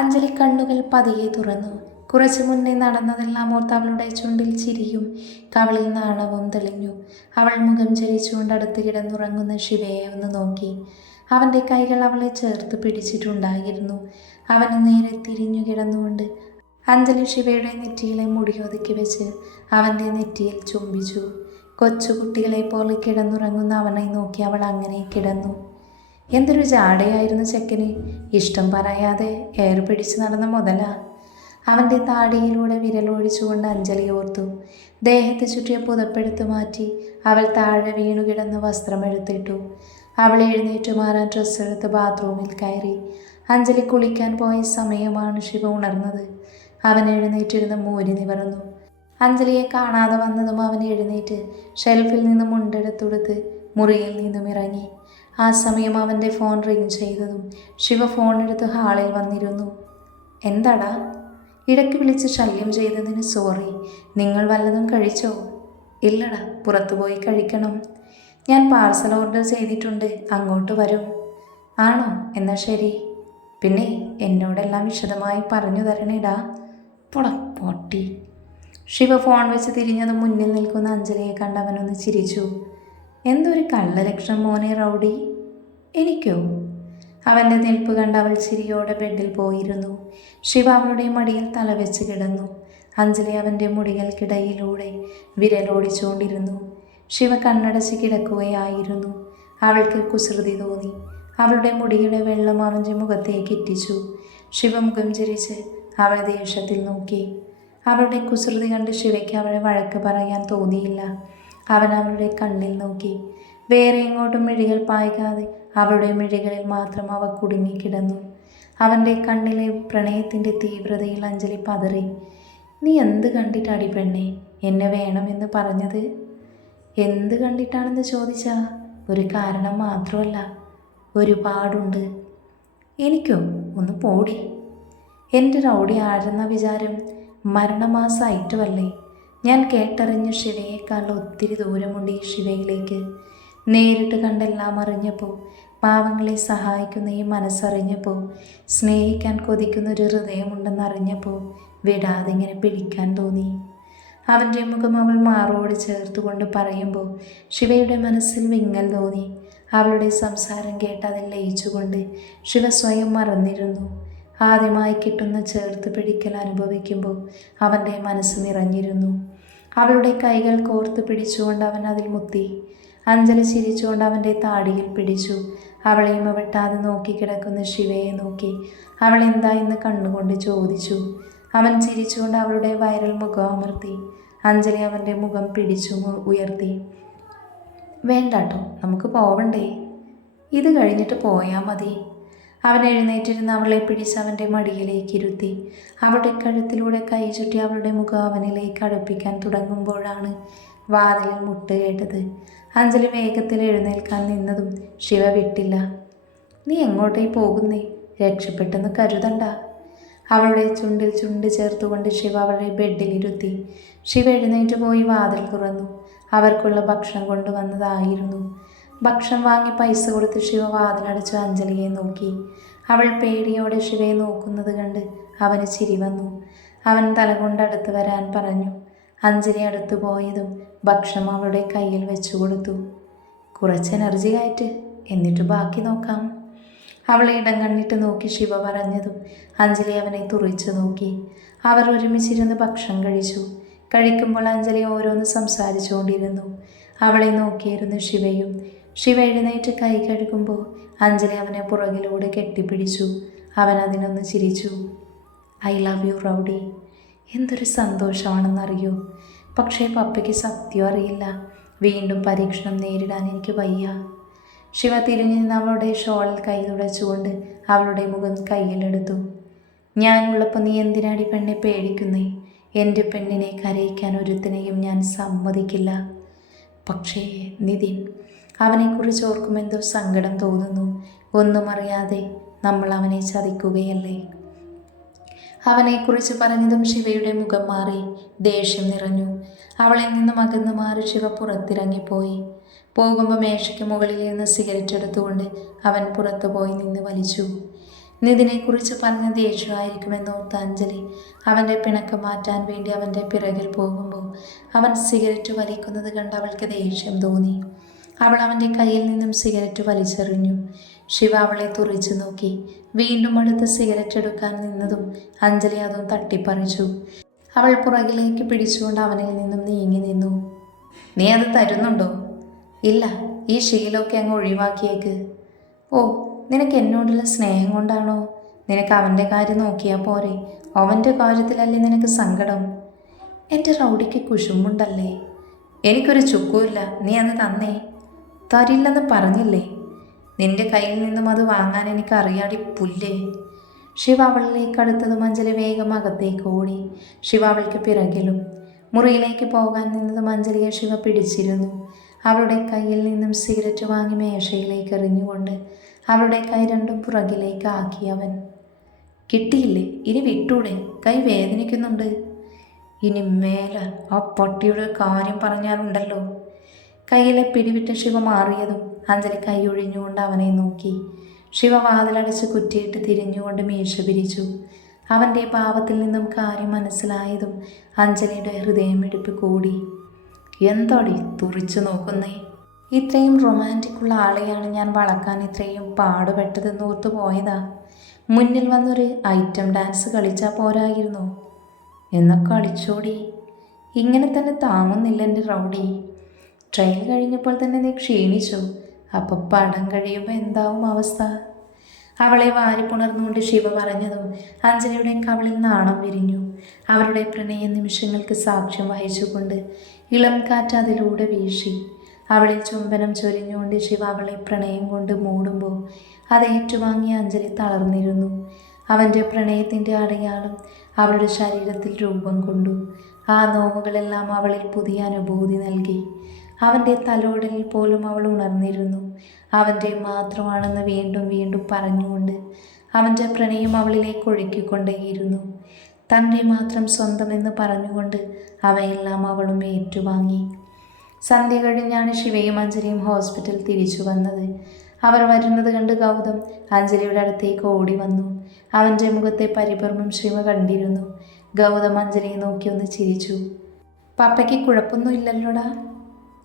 അഞ്ജലി കണ്ണുകൾ പതിയെ തുറന്നു. കുറച്ചു മുന്നേ നടന്നതെല്ലാം ഓർത്ത് അവളുടെ ചുണ്ടിൽ ചിരിയും കവളിൽ നാണവും തെളിഞ്ഞു. അവൾ മുഖം ചരിച്ചുകൊണ്ട് അടുത്ത് കിടന്നുറങ്ങുന്ന ശിവയെ ഒന്ന് നോക്കി. അവൻ്റെ കൈകൾ അവളെ ചേർത്ത് പിടിച്ചിട്ടുണ്ടായിരുന്നു. അവന് നേരെ തിരിഞ്ഞു കിടന്നുകൊണ്ട് അഞ്ജലി ശിവയുടെ നെറ്റിയിലെ മുടി ഒതുക്കി വെച്ച് അവൻ്റെ നെറ്റിയിൽ ചുംബിച്ചു. കൊച്ചുകുട്ടികളെ പോലെ കിടന്നുറങ്ങുന്ന അവനെ നോക്കി അവൾ അങ്ങനെ കിടന്നു. എന്തൊരു ജാടയായിരുന്നു ചെക്കന്. ഇഷ്ടം പറയാതെ എയർ പിടിച്ച് നടന്ന മുതലാ. അവൻ്റെ താടിയിലൂടെ വിരലൊഴിച്ചുകൊണ്ട് അഞ്ജലി ഓർത്തു. ദേഹത്ത് ചുറ്റിയ പുതപ്പെടുത്ത് മാറ്റി അവൾ താഴെ വീണു കിടന്ന വസ്ത്രമെടുത്തിട്ടു. അവൾ എഴുന്നേറ്റ് മാറാൻ ഡ്രസ്സെടുത്ത് ബാത്റൂമിൽ കയറി. അഞ്ജലി കുളിക്കാൻ പോയ സമയമാണ് ശിവ ഉണർന്നത്. അവൻ എഴുന്നേറ്റിരുന്ന് മൂരി നിവർന്നു. അഞ്ജലിയെ കാണാതെ വന്നതും അവൻ എഴുന്നേറ്റ് ഷെൽഫിൽ നിന്നും മുണ്ടെടുത്തുടുത്ത് മുറിയിൽ നിന്നും ഇറങ്ങി. ആ സമയം അവൻ്റെ ഫോൺ റിങ് ചെയ്തതും ശിവ ഫോണെടുത്ത് ഹാളിൽ വന്നിരുന്നു. എന്താടാ? ഇടയ്ക്ക് വിളിച്ച് ശല്യം ചെയ്തതിന് സോറി. നിങ്ങൾ വല്ലതും കഴിച്ചോ? ഇല്ലടാ, പുറത്തു പോയി കഴിക്കണം. ഞാൻ പാർസൽ ഓർഡർ ചെയ്തിട്ടുണ്ട്, അങ്ങോട്ട് വരും. ആണോ? എന്നാൽ ശരി. പിന്നെ എന്നോടെല്ലാം വിശദമായി പറഞ്ഞു തരണേടാ. പൊട്ടി. ശിവ ഫോൺ വെച്ച് തിരിഞ്ഞതും മുന്നിൽ നിൽക്കുന്ന അഞ്ജലിയെ കണ്ടവനൊന്ന് ചിരിച്ചു. എന്തൊരു കള്ളലക്ഷണം മോനെ റൗഡി. എനിക്കോ? അവൻ്റെ നിൽപ്പ് കണ്ട് അവൾ ചിരിയോടെ ബെഡിൽ പോയിരുന്നു. ശിവ അവളുടെ മടിയിൽ തലവെച്ച് കിടന്നു. അഞ്ജലി അവൻ്റെ മുടികൾക്കിടയിലൂടെ വിരലോടിച്ചുകൊണ്ടിരുന്നു. ശിവ കണ്ണടച്ച് കിടക്കുകയായിരുന്നു. അവൾക്ക് കുസൃതി തോന്നി. അവളുടെ മുടിയുടെ വെള്ളം അവൻ്റെ മുഖത്തേക്ക് ഇറ്റിച്ചു. ശിവമുഖം ചിരിച്ച് അവൾ ദേഷ്യത്തിൽ നോക്കി. അവളുടെ കുസൃതി കണ്ട് ശിവയ്ക്ക് അവളെ വഴക്ക് പറയാൻ തോന്നിയില്ല. അവൻ അവളുടെ കണ്ണിൽ നോക്കി. വേറെ എങ്ങോട്ടും മിഴികൾ പായ്ക്കാതെ അവളുടെ മിഴികളിൽ മാത്രം അവ കുടുങ്ങിക്കിടന്നു. അവൻ്റെ കണ്ണിലെ പ്രണയത്തിൻ്റെ തീവ്രതയിൽ അഞ്ജലി പതറി. നീ എന്ത് കണ്ടിട്ടാടി പെണ്ണെ എന്നെ വേണമെന്ന് പറഞ്ഞത്? എന്ത് കണ്ടിട്ടാണെന്ന് ചോദിച്ചാൽ ഒരു കാരണം മാത്രമല്ല, ഒരുപാടുണ്ട്. എനിക്കോ? ഒന്ന് പോടി. എൻ്റെ റൗഡി ആഴെന്ന വിചാരം മരണമാസമായിട്ടുമല്ലേ? ഞാൻ കേട്ടറിഞ്ഞ ശിവയേക്കാൾ ഒത്തിരി ദൂരമുണ്ട് ഈ ശിവയിലേക്ക്. നേരിട്ട് കണ്ടെല്ലാം അറിഞ്ഞപ്പോൾ, പാവങ്ങളെ സഹായിക്കുന്ന ഈ മനസ്സറിഞ്ഞപ്പോൾ, സ്നേഹിക്കാൻ കൊതിക്കുന്നൊരു ഹൃദയമുണ്ടെന്നറിഞ്ഞപ്പോൾ വിടാതെ ഇങ്ങനെ പിടിക്കാൻ തോന്നി. അവൻ്റെ മുഖം അവൾ മാറോട് ചേർത്തുകൊണ്ട് പറയുമ്പോൾ ശിവയുടെ മനസ്സിൽ വിങ്ങൽ തോന്നി. അവളുടെ സംസാരം കേട്ട് അതിൽ ലയിച്ചുകൊണ്ട് ശിവ സ്വയം മറന്നിരുന്നു. ആദ്യമായി കിട്ടുന്ന ചേർത്ത് പിടിക്കൽ അനുഭവിക്കുമ്പോൾ അവൻ്റെ മനസ്സ് നിറഞ്ഞിരുന്നു. അവളുടെ കൈകൾ കോർത്ത് പിടിച്ചുകൊണ്ട് അവൻ അതിൽ മുത്തി. അഞ്ജലി ചിരിച്ചുകൊണ്ട് അവൻ്റെ താടിയിൽ പിടിച്ചു. അവളെയും വെട്ടാതെ നോക്കിക്കിടക്കുന്ന ശിവയെ നോക്കി അവൾ എന്തായെന്ന് കണ്ണുകൊണ്ട് ചോദിച്ചു. അവൻ ചിരിച്ചുകൊണ്ട് അവളുടെ വയറിൽ മുഖം അമർത്തി. അഞ്ജലി അവൻ്റെ മുഖം പിടിച്ചു ഉയർത്തി. വേണ്ടാട്ടോ, നമുക്ക് പോവണ്ടേ? ഇത് കഴിഞ്ഞിട്ട് പോയാൽ മതി. അവൻ എഴുന്നേറ്റിരുന്ന് അവളെ പിടിച്ച് അവൻ്റെ മടിയിലേക്ക് ഇരുത്തി. അവളുടെ കഴുത്തിലൂടെ കൈ ചുറ്റി അവളുടെ മുഖം അവനിലേക്ക് അടുപ്പിക്കാൻ തുടങ്ങുമ്പോഴാണ് വാതിലിൽ മുട്ട് കേട്ടത്. അഞ്ജലി വേഗത്തിൽ എഴുന്നേൽക്കാൻ നിന്നതും ശിവ വിട്ടില്ല. നീ എങ്ങോട്ടേ പോകുന്നേ? രക്ഷപ്പെട്ടെന്ന് കരുതണ്ട. അവളുടെ ചുണ്ടിൽ ചുണ്ട് ചേർത്തുകൊണ്ട് ശിവ അവളെ ബെഡിലിരുത്തി. ശിവ എഴുന്നേറ്റ് പോയി വാതിൽ തുറന്നു. അവർക്കുള്ള ഭക്ഷണം കൊണ്ടുവന്നതായിരുന്നു. ഭക്ഷണം വാങ്ങി പൈസ കൊടുത്ത് ശിവ വാതിലടച്ച് അഞ്ജലിയെ നോക്കി. അവൾ പേടിയോടെ ശിവയെ നോക്കുന്നത് കണ്ട് അവന് ചിരി വന്നു. അവൻ തലകൊണ്ടടുത്ത് വരാൻ പറഞ്ഞു. അഞ്ജലി അടുത്തു പോയതും ഭക്ഷണം അവളുടെ കയ്യിൽ വെച്ചു കൊടുത്തു. കുറച്ച് എനർജി കയറ്റ്, എന്നിട്ട് ബാക്കി നോക്കാം. അവളെ ഇടം കണ്ണിട്ട് നോക്കി ശിവ പറഞ്ഞതും അഞ്ജലി അവനെ തുറിച്ചു നോക്കി. അവർ ഒരുമിച്ചിരുന്ന് ഭക്ഷണം കഴിച്ചു. കഴിക്കുമ്പോൾ അഞ്ജലി ഓരോന്ന് സംസാരിച്ചുകൊണ്ടിരുന്നു. അവളെ നോക്കിയിരുന്നു ശിവയും. ശിവ എഴുന്നേറ്റ് കൈ കഴുകുമ്പോൾ അഞ്ജലി അവനെ പുറകിലൂടെ കെട്ടിപ്പിടിച്ചു. അവൻ അതിനൊന്ന് ചിരിച്ചു. I love you rowdy. എന്തൊരു സന്തോഷമാണെന്നറിയോ? പക്ഷേ പപ്പയ്ക്ക് സത്യം അറിയില്ല. വീണ്ടും പരീക്ഷണം നേരിടാൻ എനിക്ക് വയ്യ. ശിവ തിരിഞ്ഞു നിന്ന് അവളുടെ ഷോളിൽ കൈ തുടച്ചുകൊണ്ട് അവളുടെ മുഖം കയ്യിലെടുത്തു. ഞാനുള്ളപ്പോൾ നീ എന്തിനാടി പെണ്ണെ പേടിക്കുന്നേ? എൻ്റെ പെണ്ണിനെ കരയിക്കാൻ ഒരുത്തിനെയും ഞാൻ സമ്മതിക്കില്ല. പക്ഷേ നിതിൻ, അവനെക്കുറിച്ച് ഓർക്കുമെന്തോ സങ്കടം തോന്നുന്നു. ഒന്നും അറിയാതെ നമ്മൾ അവനെ ചതിക്കുകയല്ലേ? അവനെക്കുറിച്ച് പറഞ്ഞതും ശിവയുടെ മുഖം മാറി. ദേഷ്യം നിറഞ്ഞു. അവളിൽ നിന്നും അകന്നു മാറി ശിവ പുറത്തിറങ്ങിപ്പോയി. പോകുമ്പോൾ മേശയ്ക്ക് മുകളിൽ നിന്ന് സിഗരറ്റ് എടുത്തുകൊണ്ട് അവൻ പുറത്തു പോയി നിന്ന് വലിച്ചു. നിതിനെക്കുറിച്ച് പറഞ്ഞ ദേഷ്യമായിരിക്കുമെന്നോർത്ത അഞ്ജലി അവൻ്റെ പിണക്കം മാറ്റാൻ വേണ്ടി അവൻ്റെ പിറകിൽ പോകുമ്പോൾ അവൻ സിഗരറ്റ് വലിക്കുന്നത് കണ്ട് അവൾക്ക് ദേഷ്യം തോന്നി. അവൾ അവൻ്റെ കയ്യിൽ നിന്നും സിഗരറ്റ് വലിച്ചെറിഞ്ഞു. ശിവ അവളെ തുറിച്ചു നോക്കി. വീണ്ടും അടുത്ത് സിഗരറ്റ് എടുക്കാൻ നിന്നതും അഞ്ജലി അതും തട്ടിപ്പറിച്ചു. അവൾ പുറകിലേക്ക് പിടിച്ചുകൊണ്ട് അവനിൽ നിന്നും നീങ്ങി നിന്നു. നീ അത് തരുന്നുണ്ടോ? ഇല്ല, ഈ ശീലമൊക്കെ അങ്ങ് ഒഴിവാക്കിയേക്ക്. ഓ, നിനക്ക് എന്നോടുള്ള സ്നേഹം കൊണ്ടാണോ? നിനക്ക് അവൻ്റെ കാര്യം നോക്കിയാൽ പോരെ? അവൻ്റെ കാര്യത്തിലല്ലേ നിനക്ക് സങ്കടം? എൻ്റെ റൗഡിക്ക് കുശുമ്പുണ്ടല്ലേ? എനിക്കൊരു ചുക്കുമില്ല, നീ അത് തന്നേ. തരില്ലെന്ന് പറഞ്ഞില്ലേ? നിന്റെ കയ്യിൽ നിന്നും അത് വാങ്ങാൻ എനിക്ക് അറിയാടി പുല്ലേ. ശിവ അവളിലേക്ക് അടുത്തതും അഞ്ജലി വേഗം അകത്തേക്ക് ഓടി. ശിവ അവൾക്ക് പിറകിലും. മുറിയിലേക്ക് പോകാൻ നിന്നതും അഞ്ജലിയെ ശിവ പിടിച്ചിരുന്നു. അവളുടെ കയ്യിൽ നിന്നും സിഗരറ്റ് വാങ്ങി മേശയിലേക്ക് എറിഞ്ഞുകൊണ്ട് അവളുടെ കൈ രണ്ടും പുറകിലേക്ക് ആക്കി അവൻ. കിട്ടിയില്ലേ? ഇനി വിട്ടൂടെ? കൈ വേദനിക്കുന്നുണ്ട്. ഇനി മേലെ ആ പട്ടിയുടെ കാര്യം പറഞ്ഞാലുണ്ടല്ലോ. കയ്യിലെ പിടിവിട്ട് ശിവ മാറിയതും അഞ്ജലി കൈ ഒഴിഞ്ഞുകൊണ്ട് അവനെ നോക്കി. ശിവ വാതിലടച്ച് കുറ്റിയിട്ട് തിരിഞ്ഞുകൊണ്ട് മീശ പിരിച്ചു. അവൻ്റെ ഭാവത്തിൽ നിന്നും കാര്യം മനസ്സിലായതും അഞ്ജലിയുടെ ഹൃദയമിടിപ്പ് കൂടി. എന്താടി തുറിച്ചു നോക്കുന്നേ? ഇത്രയും റൊമാൻറ്റിക്കുള്ള ആളെയാണ് ഞാൻ വളക്കാൻ ഇത്രയും പാടുപെട്ടതെന്ന് ഓർത്തു പോയതാ. മുന്നിൽ വന്നൊരു ഐറ്റം ഡാൻസ് കളിച്ചാൽ പോരായിരുന്നോ? എന്നാ കളിച്ചോടി. ഇങ്ങനെ തന്നെ താങ്ങുന്നില്ല എൻ്റെ റൗഡി. ട്രെയിൻ കഴിഞ്ഞപ്പോൾ തന്നെ നീ ക്ഷീണിച്ചു. അപ്പം പടം കഴിയുമ്പോൾ എന്താവും അവസ്ഥ? അവളെ വാരിപ്പുണർന്നുകൊണ്ട് ശിവ പറഞ്ഞതും അഞ്ജലിയുടെ കവളിൽ നാണം വിരിഞ്ഞു. അവരുടെ പ്രണയ നിമിഷങ്ങൾക്ക് സാക്ഷ്യം വഹിച്ചുകൊണ്ട് ഇളം കാറ്റ് അതിലൂടെ വീശി. അവളിൽ ചുംബനം ചൊരിഞ്ഞുകൊണ്ട് ശിവ അവളെ പ്രണയം കൊണ്ട് മൂടുമ്പോൾ അത് ഏറ്റുവാങ്ങിയ അഞ്ജലി തളർന്നിരുന്നു. അവൻ്റെ പ്രണയത്തിൻ്റെ അടയാളം അവളുടെ ശരീരത്തിൽ രൂപം കൊണ്ടു. ആ നോവുകളെല്ലാം അവളിൽ പുതിയ അനുഭൂതി നൽകി. അവൻ്റെ തലോടലിൽ പോലും അവൾ ഉണർന്നിരുന്നു. അവൻ്റെ മാത്രമാണെന്ന് വീണ്ടും വീണ്ടും പറഞ്ഞുകൊണ്ട് അവൻ്റെ പ്രണയം അവളിലേക്ക് ഒഴുക്കിക്കൊണ്ടേയിരുന്നു. തൻ്റെ മാത്രം സ്വന്തമെന്ന് പറഞ്ഞുകൊണ്ട് അവയെല്ലാം അവളും ഏറ്റുവാങ്ങി. സന്ധ്യ കഴിഞ്ഞാണ് ശിവയും അഞ്ജലിയും ഹോസ്പിറ്റൽ തിരിച്ചു വന്നത്. അവർ വരുന്നത് കണ്ട് ഗൗതം അഞ്ജലിയുടെ അടുത്തേക്ക് ഓടി വന്നു. അവൻ്റെ മുഖത്തെ പരിഭ്രമം ശിവ കണ്ടിരുന്നു. ഗൗതം അഞ്ജലിയെ നോക്കി ഒന്ന് ചിരിച്ചു. പപ്പയ്ക്ക് കുഴപ്പമൊന്നും ഇല്ലല്ലോടാ?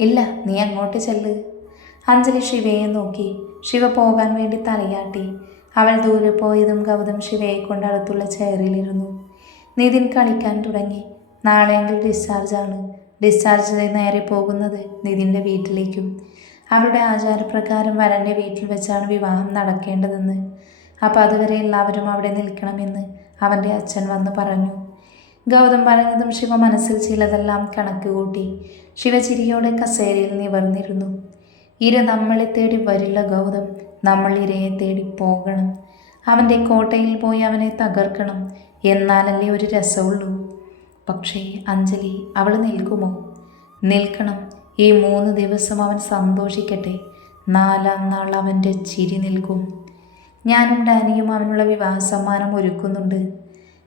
ഇല്ല, നീ അങ്ങോട്ട് ചെല്ല്. അഞ്ജലി ശിവയെ നോക്കി. ശിവ പോകാൻ വേണ്ടി തലയാട്ടി. അവൾ ദൂരെ പോയതും ഗൗതം ശിവയെ കൊണ്ട് അടുത്തുള്ള ചെയറിലിരുന്നു. നിതിൻ കളിക്കാൻ തുടങ്ങി. നാളെയെങ്കിൽ ഡിസ്ചാർജാണ്. ഡിസ്ചാർജ് നേരെ പോകുന്നത് നിതിൻ്റെ വീട്ടിലേക്കും. അവരുടെ ആചാരപ്രകാരം വരൻ്റെ വീട്ടിൽ വെച്ചാണ് വിവാഹം നടക്കേണ്ടതെന്ന്. അപ്പോൾ അതുവരെ എല്ലാവരും അവിടെ നിൽക്കണമെന്ന് അവൻ്റെ അച്ഛൻ വന്ന് പറഞ്ഞു. ഗൗതം പറഞ്ഞതും ശിവ മനസ്സിൽ ചിലതെല്ലാം കണക്ക് കൂട്ടി. ശിവ ചിരിയോടെ കസേരയിൽ നിവർന്നിരുന്നു. ഇര നമ്മളെ തേടി വരില്ല ഗൗതം, നമ്മൾ ഇരയെ തേടി പോകണം. അവൻ്റെ കോട്ടയിൽ പോയി അവനെ തകർക്കണം. എന്നാലല്ലേ ഒരു രസമുള്ളൂ. പക്ഷേ അഞ്ജലി, അവൾ നിൽക്കുമോ? നിൽക്കണം. ഈ 3 ദിവസം അവൻ സന്തോഷിക്കട്ടെ. 4ാം നാൾ അവൻ്റെ ചിരി നിൽക്കും. ഞാനും ഡാനിയും അവനുള്ള വിവാഹ സമ്മാനം ഒരുക്കുന്നുണ്ട്.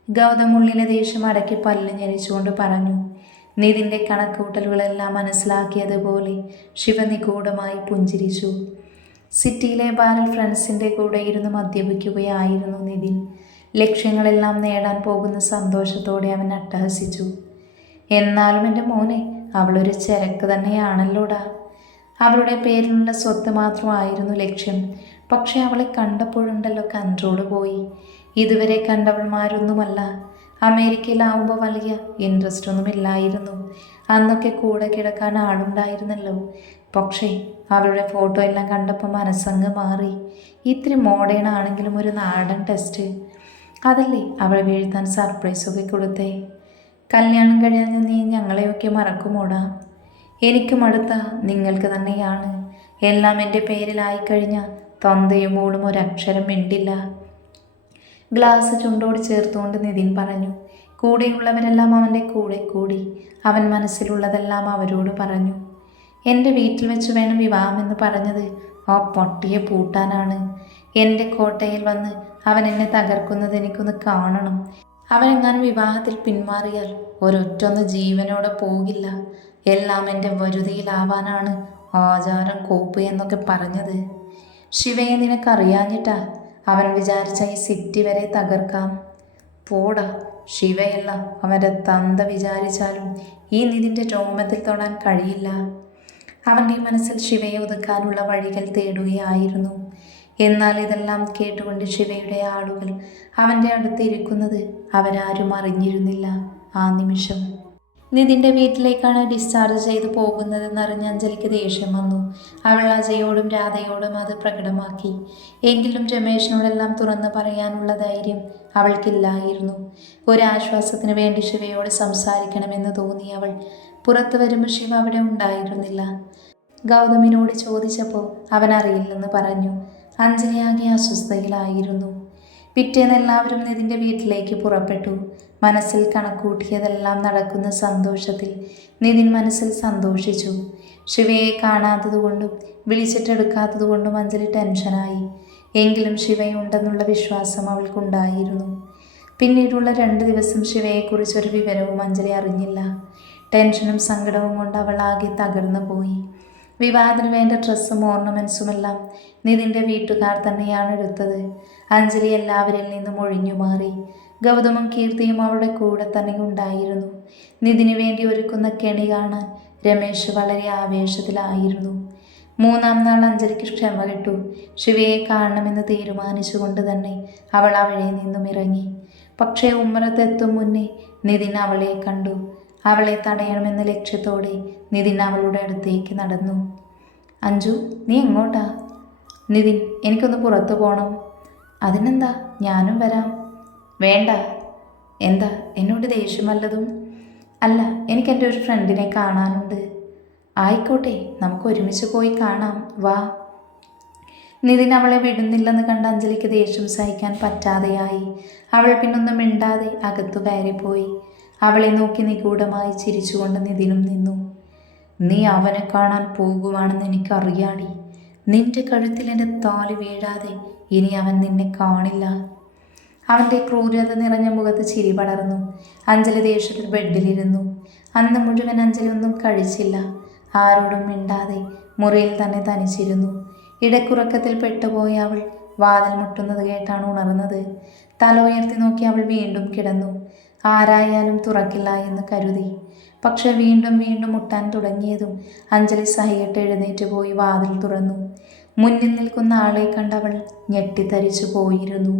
ഗൗതം ഉള്ളിലെ ദേഷ്യം അടക്കി പല്ല് ഞെരിച്ചുകൊണ്ട് പറഞ്ഞു. നിതിൻ്റെ കണക്കൂട്ടലുകളെല്ലാം മനസ്സിലാക്കിയതുപോലെ ശിവ നിഗൂഢമായി പുഞ്ചിരിച്ചു. സിറ്റിയിലെ ബാറിൽ ഫ്രണ്ട്സിൻ്റെ കൂടെ ഇരുന്ന് മദ്യപിക്കുകയായിരുന്നു നിതിൻ. ലക്ഷ്യങ്ങളെല്ലാം നേടാൻ പോകുന്ന സന്തോഷത്തോടെ അവൻ അട്ടഹസിച്ചു. എന്നാലും എൻ്റെ മോനെ, അവളൊരു ചരക്ക് തന്നെയാണല്ലോടാ. അവളുടെ പേരിലുള്ള സ്വത്ത് മാത്രമായിരുന്നു ലക്ഷ്യം. പക്ഷെ അവളെ കണ്ടപ്പോഴുണ്ടല്ലോ കൺട്രോൾ പോയി. ഇതുവരെ കണ്ടവൾമാരൊന്നുമല്ല. അമേരിക്കയിലാവുമ്പോൾ വലിയ ഇൻട്രസ്റ്റ് ഒന്നുമില്ലായിരുന്നു. അന്നൊക്കെ കൂടെ കിടക്കാൻ ആളുണ്ടായിരുന്നല്ലോ. പക്ഷേ അവളുടെ ഫോട്ടോ എല്ലാം കണ്ടപ്പോൾ മനസ്സങ്ങ് മാറി. ഇത്തിരി മോഡേൺ ആണെങ്കിലും ഒരു നാടൻ ടെസ്റ്റ്. അതല്ലേ അവൾ വീഴ്ത്താൻ സർപ്രൈസൊക്കെ കൊടുത്തേ. കല്യാണം കഴിഞ്ഞ് നീ ഞങ്ങളെയൊക്കെ മറക്കുമോടാ? എനിക്ക് മടുത്ത നിങ്ങൾക്ക് തന്നെയാണ്. എല്ലാം എൻ്റെ പേരിലായിക്കഴിഞ്ഞാൽ തന്തയും മോളും ഒരക്ഷരം മിണ്ടില്ല. ഗ്ലാസ് ചുണ്ടോട് ചേർത്തുകൊണ്ട് നിതിൻ പറഞ്ഞു. കൂടെയുള്ളവരെല്ലാം അവൻ്റെ കൂടെ കൂടി. അവൻ മനസ്സിലുള്ളതെല്ലാം അവരോട് പറഞ്ഞു. എൻ്റെ വീട്ടിൽ വെച്ച് വേണം വിവാഹമെന്ന് പറഞ്ഞത് ആ പട്ടിയെ പൂട്ടാനാണ്. എൻ്റെ കോട്ടയിൽ വന്ന് അവൻ എന്നെ തകർക്കുന്നത് എനിക്കൊന്ന് കാണണം. അവനെങ്ങാനും വിവാഹത്തിൽ പിന്മാറിയാൽ ഒരൊറ്റൊന്ന് ജീവനോടെ പോകില്ല. എല്ലാം എൻ്റെ വരുതിയിലാവാനാണ് ആചാരം കോപ്പ് എന്നൊക്കെ പറഞ്ഞത്. ശിവയെ നിനക്കറിയാഞ്ഞിട്ടാ. അവൻ വിചാരിച്ച ഈ സിറ്റി വരെ തകർക്കാം. പോടാ, ശിവയല്ല, അവൻ്റെ തന്ത വിചാരിച്ചാലും ഈ നിധിൻ്റെ രോമത്തിൽ തൊടാൻ കഴിയില്ല. അവൻ്റെ മനസ്സിൽ ശിവയെ ഒതുക്കാനുള്ള വഴികൾ തേടുകയായിരുന്നു. എന്നാൽ ഇതെല്ലാം കേട്ടുകൊണ്ട് ശിവയുടെ ആളുകൾ അവൻ്റെ അടുത്ത് ഇരിക്കുന്നത് അവരാരും അറിഞ്ഞിരുന്നില്ല. ആ നിമിഷം നിതിൻ്റെ വീട്ടിലേക്കാണ് ഡിസ്ചാർജ് ചെയ്തു പോകുന്നതെന്നറിഞ്ഞ് അഞ്ജലിക്ക് ദേഷ്യം വന്നു. അവൾ അജയോടും രാധയോടും അത് പ്രകടമാക്കി. എങ്കിലും രമേശിനോടെല്ലാം തുറന്നു പറയാനുള്ള ധൈര്യം അവൾക്കില്ലായിരുന്നു. ഒരാശ്വാസത്തിന് വേണ്ടി ശിവയോട് സംസാരിക്കണമെന്ന് തോന്നി അവൾ. പുറത്തു വരുമ്പോൾ ശിവ അവിടെ ഉണ്ടായിരുന്നില്ല. ഗൗതമിനോട് ചോദിച്ചപ്പോൾ അവൻ അറിയില്ലെന്ന് പറഞ്ഞു. അഞ്ജലിയാകെ അസ്വസ്ഥയിലായിരുന്നു. പിറ്റേന്ന് എല്ലാവരും നിതിൻ്റെ വീട്ടിലേക്ക് പുറപ്പെട്ടു. മനസ്സിൽ കണക്കൂട്ടിയതെല്ലാം നടക്കുന്ന സന്തോഷത്തിൽ നിതിൻ മനസ്സിൽ സന്തോഷിച്ചു. ശിവയെ കാണാത്തതുകൊണ്ടും വിളിച്ചിട്ടെടുക്കാത്തതുകൊണ്ടും അഞ്ജലി ടെൻഷനായി. എങ്കിലും ശിവയുണ്ടെന്നുള്ള വിശ്വാസം അവൾക്കുണ്ടായിരുന്നു. പിന്നീടുള്ള 2 ദിവസം ശിവയെക്കുറിച്ചൊരു വിവരവും അഞ്ജലി അറിഞ്ഞില്ല. ടെൻഷനും സങ്കടവും കൊണ്ട് അവൾ ആകെ തകർന്നു പോയി. വിവാഹത്തിന് വേണ്ട ഡ്രസ്സും ഓർണമെൻസുമെല്ലാം നിതിൻ്റെ വീട്ടുകാർ തന്നെയാണ് എടുത്തത്. അഞ്ജലി എല്ലാവരിൽ നിന്നും ഒഴിഞ്ഞു മാറി. ഗൗതമും കീർത്തിയും അവളുടെ കൂടെ തന്നെ ഉണ്ടായിരുന്നു. നിതിന് വേണ്ടി ഒരുക്കുന്ന കെണി കാണാൻ രമേശ് വളരെ ആവേശത്തിലായിരുന്നു. 3-ാം നാൾ അഞ്ജലിക്ക് ക്ഷമ കിട്ടു. ശിവയെ കാണണമെന്ന് തീരുമാനിച്ചുകൊണ്ട് തന്നെ അവൾ അവിടെ നിന്നും ഇറങ്ങി. പക്ഷേ ഉമ്മറത്തെത്തും മുന്നേ നിതിൻ അവളെ കണ്ടു. അവളെ തടയണമെന്ന ലക്ഷ്യത്തോടെ നിതിൻ അവളുടെ അടുത്തേക്ക് നടന്നു. അഞ്ജു, നീ എങ്ങോട്ടാ? നിതിൻ, എനിക്കൊന്ന് പുറത്തു പോകണം. അതിനെന്താ, ഞാനും വരാം. വേണ്ട. എന്താ, എന്നോട് ദേഷ്യം വല്ലതും? അല്ല, എനിക്കെൻ്റെ ഒരു ഫ്രണ്ടിനെ കാണാനുണ്ട്. ആയിക്കോട്ടെ, നമുക്ക് ഒരുമിച്ച് പോയി കാണാം, വാ. നിതിൻ അവളെ വിടുന്നില്ലെന്ന് കണ്ട അഞ്ജലിക്ക് ദേഷ്യം സഹിക്കാൻ പറ്റാതെയായി. അവൾ പിന്നൊന്നും മിണ്ടാതെ അകത്തു കയറിപ്പോയി. അവളെ നോക്കി നിഗൂഢമായി ചിരിച്ചുകൊണ്ട് നിതിനും നിന്നു. നീ അവനെ കാണാൻ പോകുവാണെന്ന് എനിക്കറിയാടി. നിന്റെ കഴുത്തിൽ എൻ്റെ താലി വീഴാതെ ഇനി അവൻ നിന്നെ കാണില്ല. അവൻ്റെ ക്രൂരത നിറഞ്ഞ മുഖത്ത് ചിരി പടർന്നു. അഞ്ജലി ദേഷ്യത്തിൽ ബെഡിലിരുന്നു. അന്ന് മുഴുവൻ അഞ്ജലി ഒന്നും കഴിച്ചില്ല. ആരോടും മിണ്ടാതെ മുറിയിൽ തന്നെ തനിച്ചിരുന്നു. ഇടക്കുറക്കത്തിൽ പെട്ടുപോയ അവൾ വാതിൽ മുട്ടുന്നത് കേട്ടാണ് ഉണർന്നത്. തല ഉയർത്തി നോക്കി അവൾ വീണ്ടും കിടന്നു. ആരായാലും തുറക്കില്ല എന്ന് കരുതി. പക്ഷെ വീണ്ടും വീണ്ടും മുട്ടാൻ തുടങ്ങിയതും അഞ്ജലി സഹിയിട്ട് എഴുന്നേറ്റ് പോയി വാതിൽ തുറന്നു. മുന്നിൽ നിൽക്കുന്ന ആളെ കണ്ടവൾ ഞെട്ടിത്തരിച്ചു പോയിരുന്നു.